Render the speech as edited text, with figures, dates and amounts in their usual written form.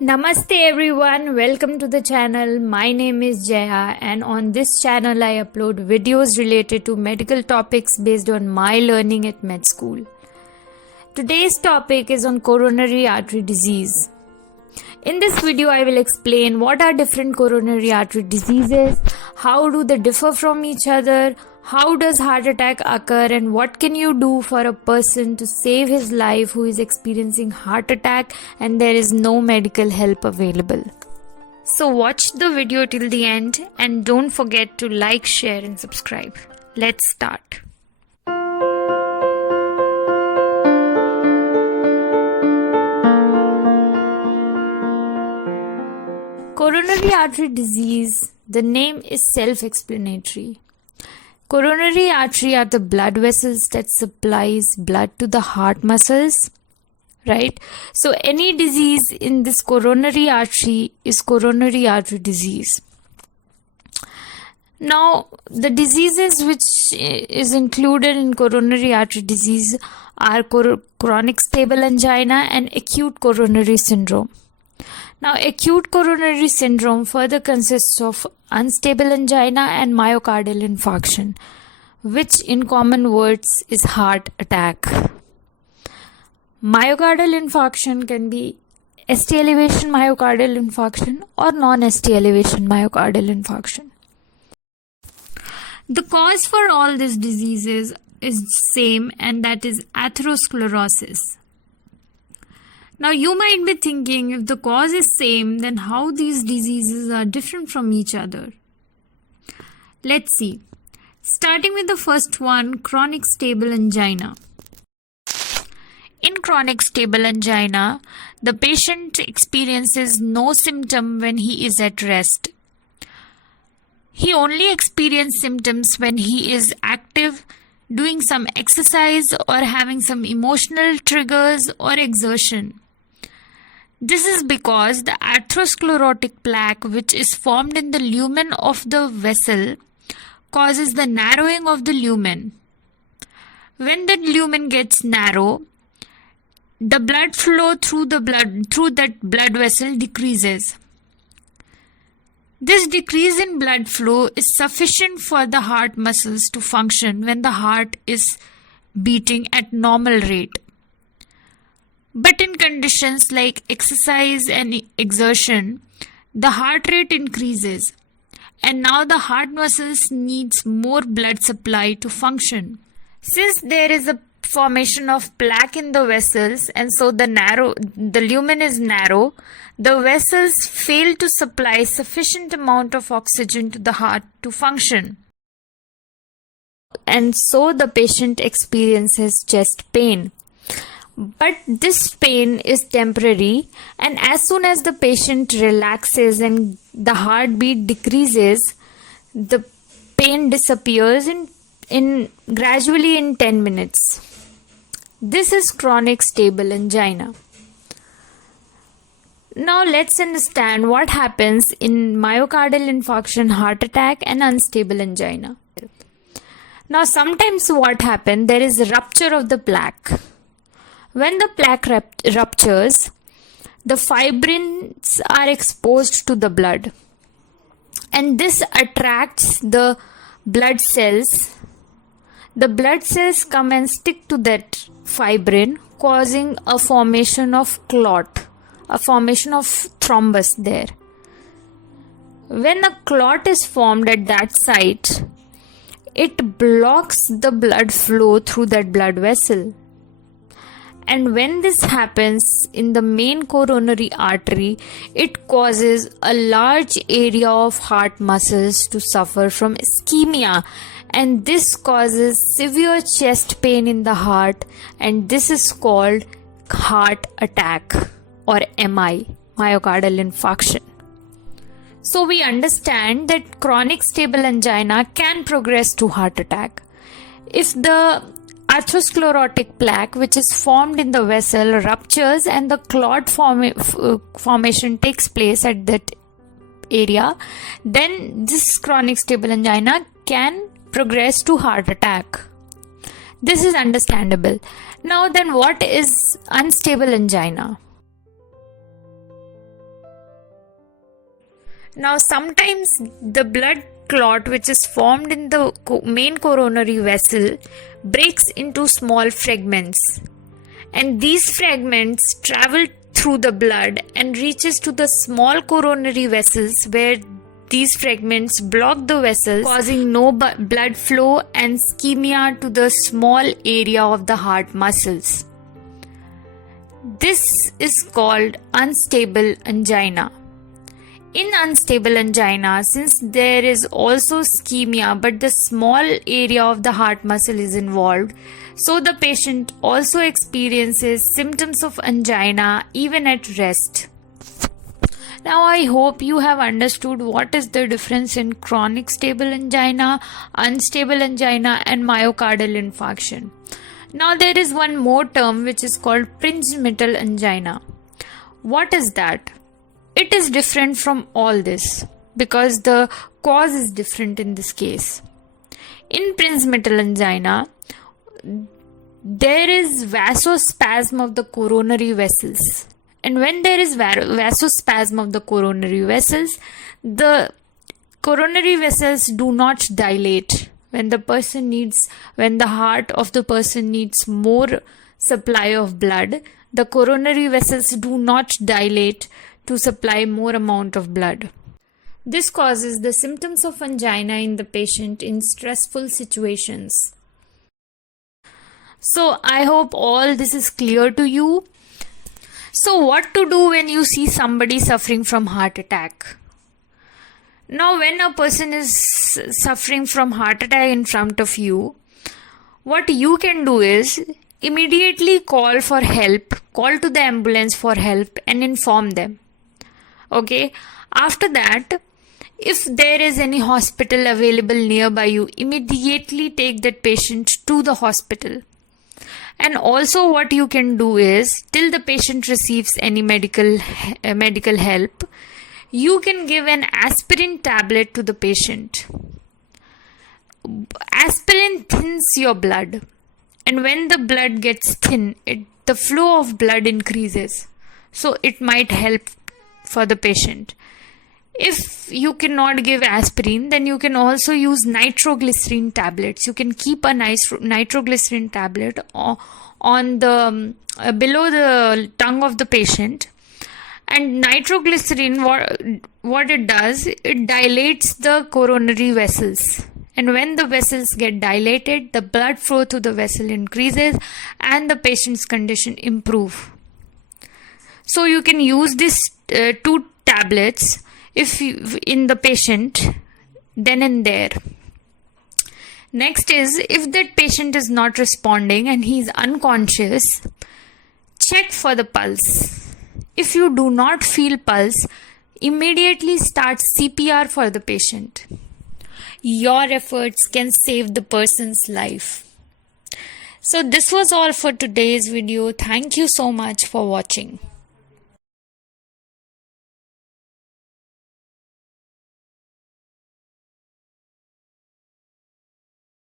Namaste everyone, welcome to the channel. My name is Jaya and on this channel I upload videos related to medical topics based on my learning at med school. Today's topic is on coronary artery disease. In this video I will explain what are different coronary artery diseases, how do they differ from each other, how does heart attack occur, and what can you do for a person to save his life who is experiencing heart attack and there is no medical help available. So watch the video till the end and don't forget to like, share and subscribe. Let's start. Coronary artery disease, the name is self-explanatory. Coronary artery are the blood vessels that supplies blood to the heart muscles, right? So any disease in this coronary artery is coronary artery disease. Now, the diseases which is included in coronary artery disease are chronic stable angina and acute coronary syndrome. Now, acute coronary syndrome further consists of unstable angina and myocardial infarction, which in common words is heart attack. Myocardial infarction can be ST elevation myocardial infarction or non-ST elevation myocardial infarction. The cause for all these diseases is same, and that is atherosclerosis. Now you might be thinking, if the cause is same, then how these diseases are different from each other? Let's see. Starting with the first one, chronic stable angina. In chronic stable angina, the patient experiences no symptom when he is at rest. He only experiences symptoms when he is active, doing some exercise or having some emotional triggers or exertion. This is because the atherosclerotic plaque, which is formed in the lumen of the vessel, causes the narrowing of the lumen. When the lumen gets narrow, the blood flow through that blood vessel decreases. This decrease in blood flow is sufficient for the heart muscles to function when the heart is beating at normal rate. But in conditions like exercise and exertion, the heart rate increases, and now the heart muscles needs more blood supply to function. Since there is a formation of plaque in the vessels, and so the lumen is narrow, the vessels fail to supply sufficient amount of oxygen to the heart to function. And so the patient experiences chest pain. But this pain is temporary, and as soon as the patient relaxes and the heartbeat decreases, the pain disappears gradually in 10 minutes. This is chronic stable angina. Now let's understand what happens in myocardial infarction, heart attack and unstable angina. Now sometimes what happens, there is a rupture of the plaque. When the plaque ruptures, the fibrins are exposed to the blood, and this attracts the blood cells. The blood cells come and stick to that fibrin, causing a formation of clot, a formation of thrombus there. When a clot is formed at that site, it blocks the blood flow through that blood vessel. And when this happens in the main coronary artery, it causes a large area of heart muscles to suffer from ischemia, and this causes severe chest pain in the heart, and this is called heart attack or MI, myocardial infarction. So we understand that chronic stable angina can progress to heart attack. If the atherosclerotic plaque, which is formed in the vessel, ruptures and the clot formation takes place at that area, then this chronic stable angina can progress to heart attack. This is understandable. Now then, what is unstable angina? Now, sometimes the blood clot which is formed in the main coronary vessel breaks into small fragments, and these fragments travel through the blood and reaches to the small coronary vessels, where these fragments block the vessels, causing no blood flow and ischemia to the small area of the heart muscles. This is called unstable angina. In unstable angina, since there is also ischemia but the small area of the heart muscle is involved, so the patient also experiences symptoms of angina even at rest. Now, I hope you have understood what is the difference in chronic stable angina, unstable angina, and myocardial infarction. Now, there is one more term which is called prinzmetal angina. What is that? It is different from all this because the cause is different in this case. In prinzmetal angina, there is vasospasm of the coronary vessels. And when there is vasospasm of the coronary vessels, the coronary vessels do not dilate. When the heart of the person needs more supply of blood, the coronary vessels do not dilate to supply more amount of blood. This causes the symptoms of angina in the patient in stressful situations. So I hope all this is clear to you. So what to do when you see somebody suffering from heart attack? Now, when a person is suffering from heart attack in front of you, what you can do is immediately call for help, call to the ambulance for help and inform them. Okay, after that, if there is any hospital available nearby you, immediately take that patient to the hospital. And also what you can do is, till the patient receives any medical help, you can give an aspirin tablet to the patient. Aspirin thins your blood, and when the blood gets thin, the flow of blood increases. So it might help for the patient. If you cannot give aspirin, then you can also use nitroglycerin tablets. You can keep a nitroglycerin tablet on the below the tongue of the patient. And nitroglycerin, what it does, it dilates the coronary vessels. And when the vessels get dilated, the blood flow to the vessel increases and the patient's condition improve. So you can use these 2 tablets in the patient then and there. Next is, if that patient is not responding and he is unconscious, check for the pulse. If you do not feel pulse, immediately start CPR for the patient. Your efforts can save the person's life. So this was all for today's video. Thank you so much for watching.